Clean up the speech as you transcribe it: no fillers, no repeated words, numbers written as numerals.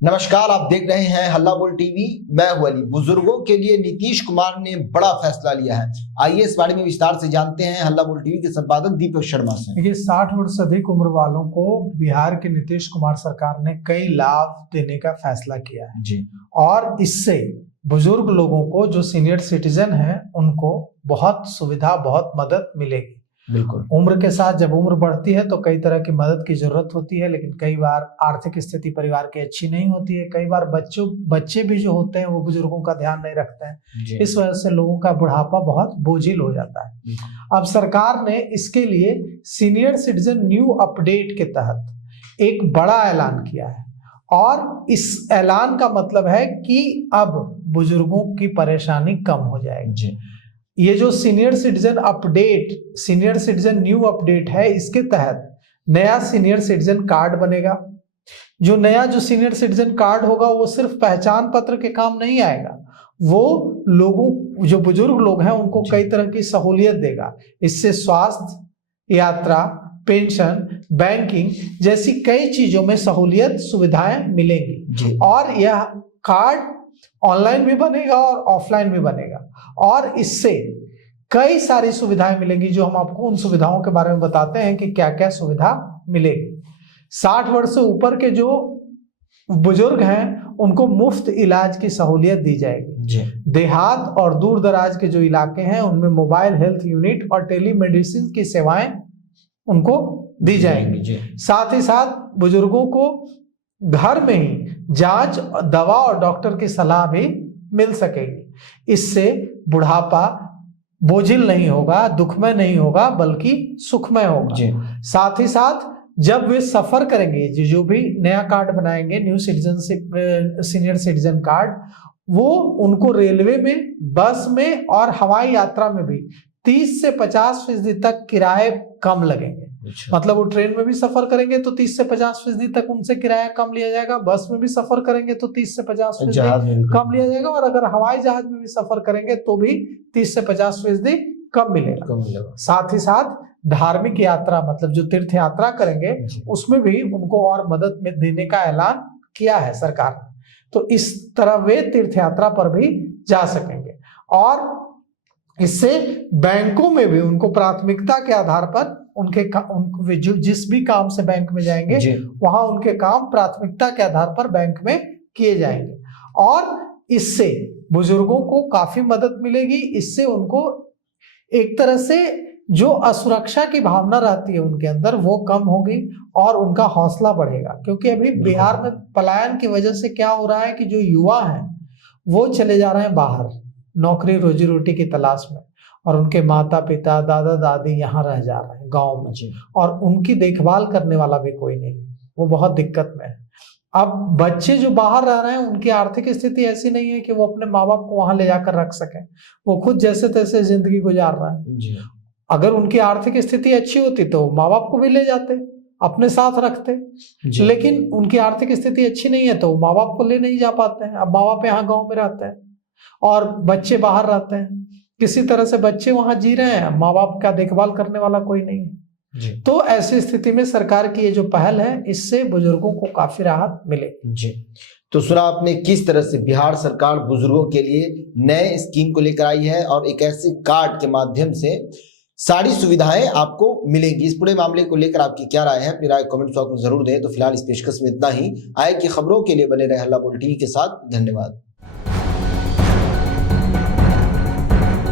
नमस्कार, आप देख रहे हैं हल्ला बोल टीवी। मैं हूं अली। बुजुर्गों के लिए नीतीश कुमार ने बड़ा फैसला लिया है। आइए इस बारे में विस्तार से जानते हैं हल्ला बोल टीवी के संपादक दीपक शर्मा से। देखिए, 60 वर्ष से अधिक उम्र वालों को बिहार के नीतीश कुमार सरकार ने कई लाभ देने का फैसला किया है जी। और इससे बुजुर्ग लोगों को, जो सीनियर सिटीजन हैं, उनको बहुत सुविधा, बहुत मदद मिलेगी। बिल्कुल। उम्र के साथ जब उम्र बढ़ती है तो कई तरह की मदद की जरूरत होती है, लेकिन कई बार आर्थिक स्थिति परिवार की अच्छी नहीं होती है। कई बार बच्चे भी जो होते हैं वो बुजुर्गों का ध्यान नहीं रखते हैं। इस वजह से लोगों का बुढ़ापा बहुत बोझिल हो जाता है। अब सरकार ने इसके लिए सीनियर सिटीजन न्यू अपडेट के तहत एक बड़ा ऐलान किया है और इस ऐलान का मतलब है कि अब बुजुर्गों की परेशानी कम हो जाएगी। ये जो सीनियर सिटीजन न्यू अपडेट है, इसके तहत नया सीनियर सिटीजन कार्ड बनेगा। जो सीनियर सिटीजन कार्ड होगा वो सिर्फ पहचान पत्र के काम नहीं आएगा, वो लोगों, जो बुजुर्ग लोग हैं, उनको कई तरह की सहूलियत देगा। इससे स्वास्थ्य, यात्रा, पेंशन, बैंकिंग जैसी कई चीजों में सहूलियत, सुविधाएं मिलेंगी। और यह कार्ड ऑनलाइन भी बनेगा और ऑफलाइन भी बनेगा और इससे कई सारी सुविधाएं मिलेंगी, जो हम आपको उन सुविधाओं के बारे में बताते हैं कि क्या क्या सुविधा मिलेगी। 60 वर्ष से ऊपर के जो बुजुर्ग हैं उनको मुफ्त इलाज की सहूलियत दी जाएगी। देहात और दूर दराज के जो इलाके हैं उनमें मोबाइल हेल्थ यूनिट और टेलीमेडिसिन की सेवाएं उनको दी जाएंगी। साथ ही साथ बुजुर्गों को घर में ही जांच, दवा और डॉक्टर की सलाह भी मिल सकेगी। इससे बुढ़ापा बोझिल नहीं होगा, दुखमय नहीं होगा, बल्कि सुखमय होगा। साथ ही साथ जब वे सफर करेंगे, जो भी नया कार्ड बनाएंगे, न्यू सीनियर सिटीजन कार्ड, वो उनको रेलवे में, बस में और हवाई यात्रा में भी 30 से 50% तक किराए कम लगेंगे। मतलब वो ट्रेन में भी सफर करेंगे तो 30 से 50% तक उनसे किराया कम लिया जाएगा, बस में भी सफर करेंगे तो 30 से 50% कम लिया जाएगा, और अगर हवाई जहाज में भी सफर करेंगे तो भी 30 से 50% कम मिलेगा। साथ ही साथ धार्मिक यात्रा, मतलब जो तीर्थ यात्रा करेंगे, उसमें भी उनको और मदद में देने का ऐलान किया है सरकार ने। तो इस तरह वे तीर्थ यात्रा पर भी जा सकेंगे और इससे बैंकों में भी उनको प्राथमिकता के आधार पर जिस भी काम से बैंक में जाएंगे वहां उनके काम प्राथमिकता के आधार पर बैंक में किए जाएंगे और इससे बुजुर्गों को काफी मदद मिलेगी। इससे उनको एक तरह से जो असुरक्षा की भावना रहती है उनके अंदर, वो कम होगी और उनका हौसला बढ़ेगा। क्योंकि अभी बिहार में पलायन की वजह से क्या हो रहा है कि जो युवा हैं वो चले जा रहे हैं बाहर नौकरी रोजी रोटी की तलाश में, और उनके माता पिता, दादा दादी यहाँ रह जा रहे हैं गांव में, और उनकी देखभाल करने वाला भी कोई नहीं, वो बहुत दिक्कत में है। अब बच्चे जो बाहर रह रहे हैं उनकी आर्थिक स्थिति ऐसी नहीं है कि वो अपने माँ बाप को वहां ले जाकर रख सकें, वो खुद जैसे तैसे जिंदगी गुजार रहे हैं। अगर उनकी आर्थिक स्थिति अच्छी होती तो माँ बाप को भी ले जाते, अपने साथ रखते, लेकिन उनकी आर्थिक स्थिति अच्छी नहीं है तो माँ बाप को ले नहीं जा पाते हैं। अब माँ बाप यहाँ गाँव में रहते हैं और बच्चे बाहर रहते हैं, किसी तरह से बच्चे वहां जी रहे हैं, माँ बाप का देखभाल करने वाला कोई नहीं है। तो ऐसी स्थिति में सरकार की ये जो पहल है, इससे बुजुर्गों को काफी राहत मिलेगी। तो सुना आपने किस तरह से बिहार सरकार बुजुर्गों के लिए नए स्कीम को लेकर आई है और एक ऐसे कार्ड के माध्यम से सारी सुविधाएं आपको मिलेंगी। इस पूरे मामले को लेकर आपकी क्या राय है, अपनी राय कमेंट बॉक्स में जरूर दें। तो फिलहाल इस पेशकश में इतना ही। आए की खबरों के लिए बने रहे हल्ला बोल टीवी के साथ। धन्यवाद।